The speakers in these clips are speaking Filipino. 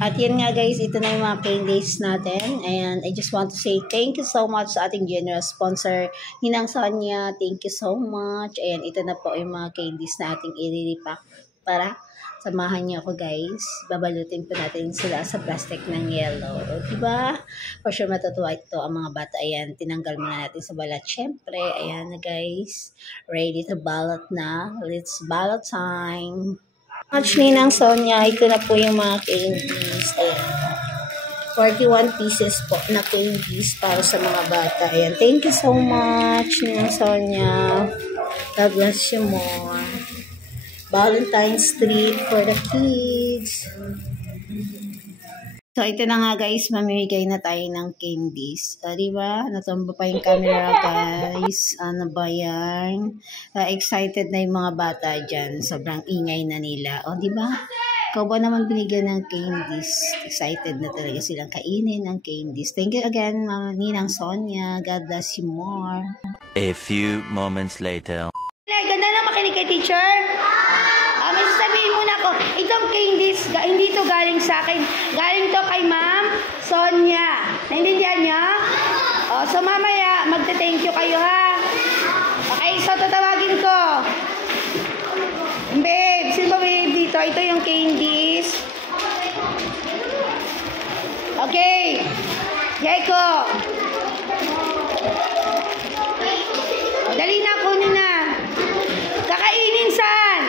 At yan nga guys, ito na yung mga candies natin. And I just want to say thank you so much sa ating generous sponsor, Ninang Sonia. Thank you so much. Ayan, ito na po yung mga candies na ating i-repack para samahan niyo ako guys. Babalutin po natin sila sa plastic ng yellow. O, diba? For sure matutuwa ito ang mga bata. Ayan, tinanggal muna natin sa balat. Syempre, ayan na guys. Ready to ballot na. Let's ballot time. Much Ninang Sonia, ito na po yung mga candies. Ayan. 41 pieces po na candies para sa mga bata. Ayan. Thank you so much, Ninang Sonia. God bless you more. Valentine's treat for the kids. So, ito na nga guys, mamimigay na tayo ng candies. Diba? Natumba pa yung camera guys. Ano ba yan? Excited na yung mga bata dyan. Sobrang ingay na nila. O, diba? Ikaw ba naman binigyan ng candies? Excited na talaga silang kainin ng candies. Thank you again, Mama Ninang Sonia. God bless you more. A few moments later. Ganda na makinig kay teacher. May sasabihin muna ako, itong candies, hindi to galing sa akin. Galing to kay Ma'am Sonia. Naintindihan niyo? So mamaya, magte-thank you kayo ha. Okay, so tatawagin ko. Babe, sino ba babe dito? Ito yung candies. Okay. Geko. Dali na, kunin na. Kakainin saan?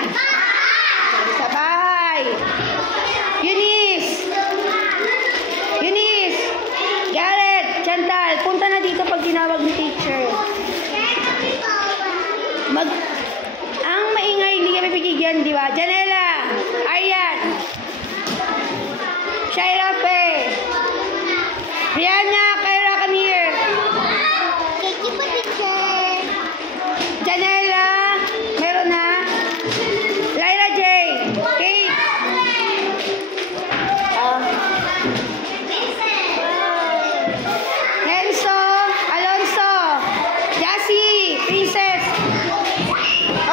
Sa bahay. Eunice. Garrett. Chantal. Punta na dito pag tinawag ni teacher. Ang maingay, hindi kami pigigyan, di ba? Janela. Aryan. Shaira Fe. Rihanna. Kyra, come here. Thank you po, teacher. Janela. Meron na. Lyra J. Kate. Enzo. Alonso. Jassy. Princess.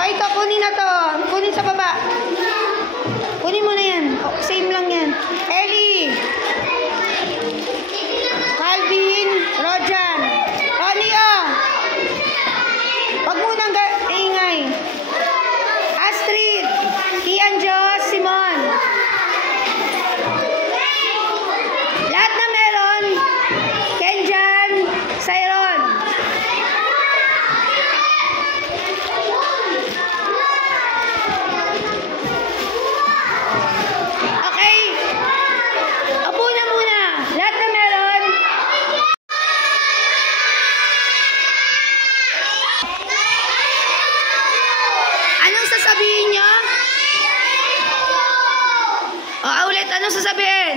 Ito, kunin na to. Kunin sa baba. Kunin mo na yan. Same lang yan. Ellie. Calvin. Rojan. Ronnie, wag mo nang ingay. Astrid. Kian Jos. Simon. Lahat na meron. Kenjan. Cyron. Okay. Apo na muna. Lahat na meron. Anong sasabihin nyo? Ulit. Anong sasabihin?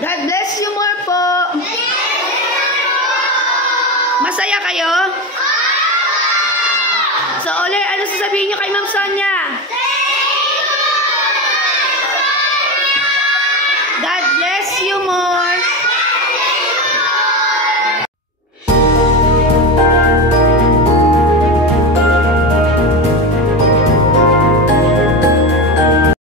God bless you more po. Masaya kayo? So ulit, ano sasabihin nyo kay Ma'am Sonia? God bless you.